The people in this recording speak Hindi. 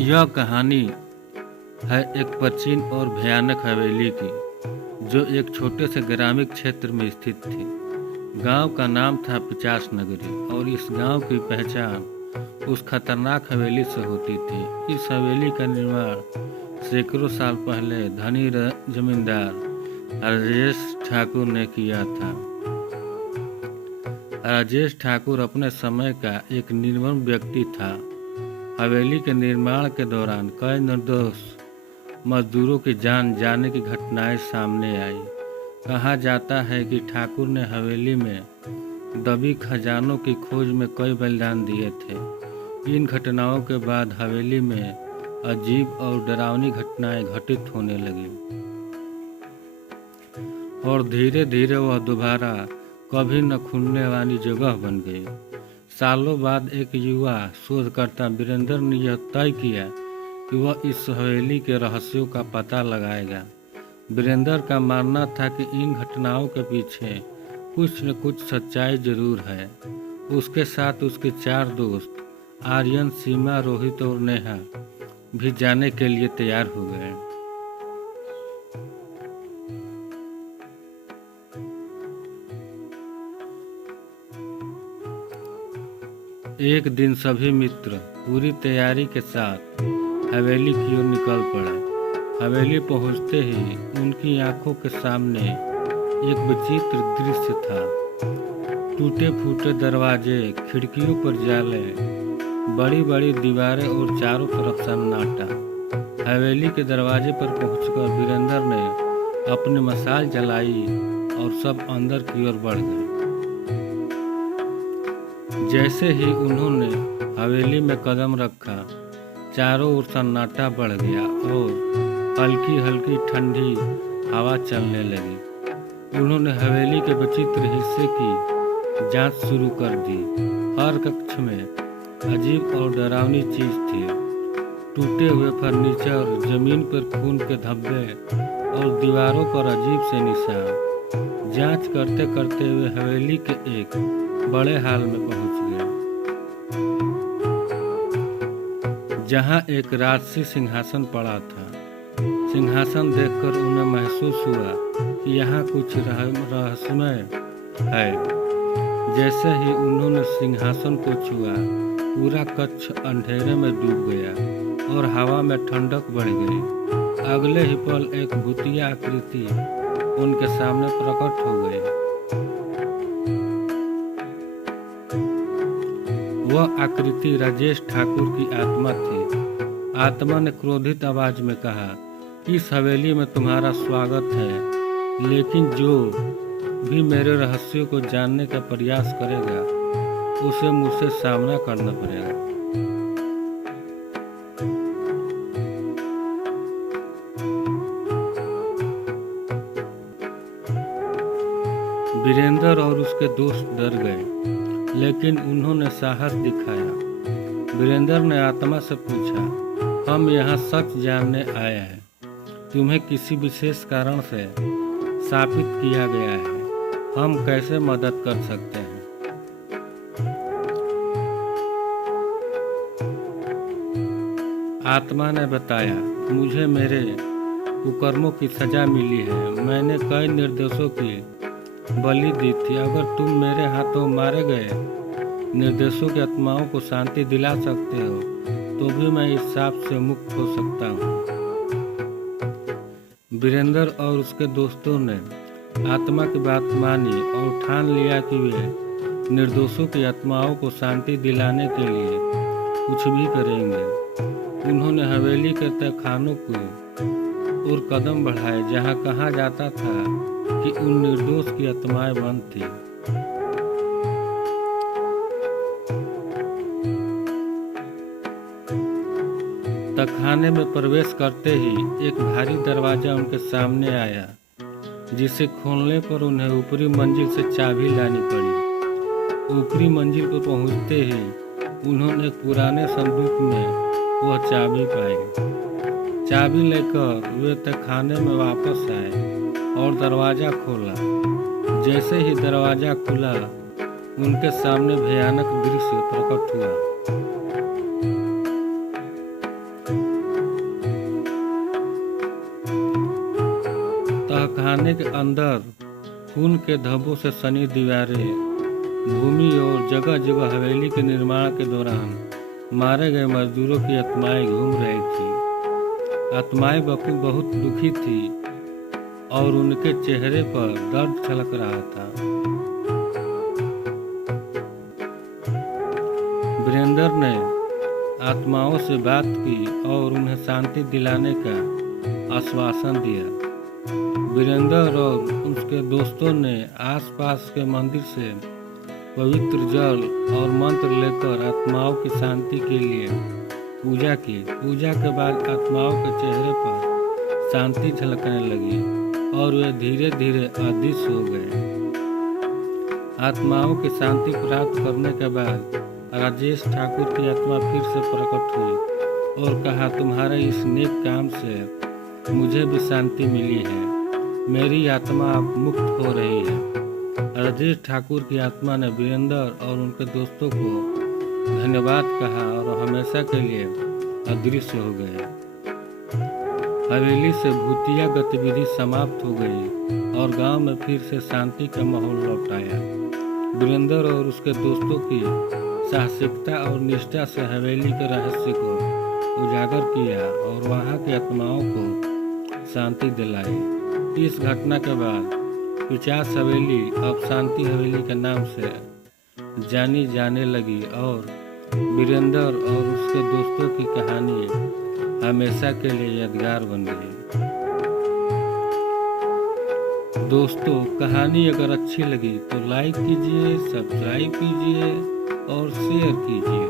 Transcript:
यह कहानी है एक प्राचीन और भयानक हवेली की, जो एक छोटे से ग्रामीण क्षेत्र में स्थित थी। गांव का नाम था पिचास नगरी और इस गांव की पहचान उस खतरनाक हवेली से होती थी। इस हवेली का निर्माण सैकड़ों साल पहले धनी जमींदार राजेश ठाकुर ने किया था। राजेश ठाकुर अपने समय का एक निर्मम व्यक्ति था। हवेली के निर्माण के दौरान कई निर्दोष मजदूरों की जान जाने की घटनाएं सामने आई। कहा जाता है कि ठाकुर ने हवेली में दबी खजानों की खोज में कई बलिदान दिए थे। इन घटनाओं के बाद हवेली में अजीब और डरावनी घटनाएं घटित होने लगी और धीरे धीरे वह दोबारा कभी न खुलने वाली जगह बन गई। सालों बाद एक युवा शोधकर्ता वीरेंद्र ने यह तय किया कि वह इस हवेली के रहस्यों का पता लगाएगा। वीरेंद्र का मानना था कि इन घटनाओं के पीछे कुछ न कुछ सच्चाई जरूर है। उसके साथ उसके 4 दोस्त आर्यन, सीमा, रोहित और नेहा भी जाने के लिए तैयार हो गए। एक दिन सभी मित्र पूरी तैयारी के साथ हवेली की ओर निकल पड़े। हवेली पहुंचते ही उनकी आंखों के सामने एक विचित्र दृश्य था। टूटे फूटे दरवाजे, खिड़कियों पर जाले, बड़ी बड़ी दीवारें और चारों तरफ सन्नाटा। हवेली के दरवाजे पर पहुंचकर वीरेंद्र ने अपनी मशाल जलाई और सब अंदर की ओर बढ़ गए। जैसे ही उन्होंने हवेली में कदम रखा, चारों ओर सन्नाटा बढ़ गया और हल्की हल्की ठंडी हवा चलने लगी। उन्होंने हवेली के विचित्र हिस्से की जांच शुरू कर दी। हर कक्ष में अजीब और डरावनी चीज थी। टूटे हुए फर्नीचर, जमीन पर खून के धब्बे और दीवारों पर अजीब से निशान। जांच करते करते वे हवेली के एक बड़े हाल में पहुंच गए, जहां एक राजसी सिंहासन पड़ा था। सिंहासन देखकर उन्हें महसूस हुआ कि यहाँ कुछ रहस्यमय है। जैसे ही उन्होंने सिंहासन को छुआ, पूरा कक्ष अंधेरे में डूब गया और हवा में ठंडक बढ़ गई। अगले ही पल एक भूतिया आकृति उनके सामने प्रकट हो गई। वह आकृति राजेश ठाकुर की आत्मा थी। आत्मा ने क्रोधित आवाज में कहा, इस हवेली में तुम्हारा स्वागत है, लेकिन जो भी मेरे रहस्यों को जानने का प्रयास करेगा, उसे मुझसे सामना करना पड़ेगा। वीरेंद्र और उसके दोस्त डर गए, लेकिन उन्होंने साहस दिखाया। वीरेंद्र ने आत्मा से पूछा, हम यहाँ सच जानने आए हैं। तुम्हें किसी विशेष कारण से शापित किया गया है। हम कैसे मदद कर सकते हैं? आत्मा ने बताया, मुझे मेरे कुकर्मों की सजा मिली है। मैंने कई निर्दोषों की बलि दी थी। अगर तुम मेरे हाथों मारे गए निर्दोषों की आत्माओं को शांति दिला सकते हो, तो भी मैं इस शाप से मुक्त हो सकता हूँ। वीरेंद्र और उसके दोस्तों ने आत्मा की बात मानी और ठान लिया कि वे निर्दोषों की आत्माओं को शांति दिलाने के लिए कुछ भी करेंगे। उन्होंने हवेली के तहखानों को और कदम बढ़ाए, जहाँ कहा जाता था कि उन निर्दोष की आत्माएं बंद थी। तहखाने में प्रवेश करते ही एक भारी दरवाजा उनके सामने आया, जिसे खोलने पर उन्हें ऊपरी मंजिल से चाबी लानी पड़ी। ऊपरी मंजिल पर पहुंचते ही उन्होंने एक पुराने संदूक में वह चाबी पाई। चाबी लेकर वे तहखाने में वापस आए और दरवाजा खोला। जैसे ही दरवाजा खुला, उनके सामने भयानक दृश्य प्रकट हुआ। तहखाने के अंदर खून के धब्बों से सनी दीवारें, भूमि और जगह जगह हवेली के निर्माण के दौरान मारे गए मजदूरों की आत्माएं घूम रही थी। आत्माएं बहुत दुखी थी और उनके चेहरे पर दर्द छलक रहा था। वीरेंद्र ने आत्माओं से बात की और उन्हें शांति दिलाने का आश्वासन दिया। वीरेंद्र और उसके दोस्तों ने आसपास के मंदिर से पवित्र जल और मंत्र लेकर आत्माओं की शांति के लिए पूजा की। पूजा के बाद आत्माओं के चेहरे पर शांति झलकने लगी और वे धीरे धीरे अदृश्य हो गए। आत्माओं की शांति प्राप्त करने के बाद राजेश ठाकुर की आत्मा फिर से प्रकट हुई और कहा, तुम्हारे इस नेक काम से मुझे भी शांति मिली है। मेरी आत्मा अब मुक्त हो रही है। राजेश ठाकुर की आत्मा ने वीरेंद्र और उनके दोस्तों को धन्यवाद कहा और हमेशा के लिए अदृश्य हो गए। हवेली से भूतिया गतिविधि समाप्त हो गई और गांव में फिर से शांति का माहौल लौट आया। वीरेंद्र और उसके दोस्तों की साहसिकता और निष्ठा से हवेली के रहस्य को उजागर किया और वहां की आत्माओं को शांति दिलाई। इस घटना के बाद पिचास हवेली अब शांति हवेली के नाम से जानी जाने लगी और वीरेंद्र और उसके दोस्तों की कहानी हमेशा के लिए यादगार बन गई। दोस्तों, कहानी अगर अच्छी लगी तो लाइक कीजिए, सब्सक्राइब कीजिए और शेयर कीजिए।